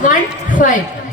One 5.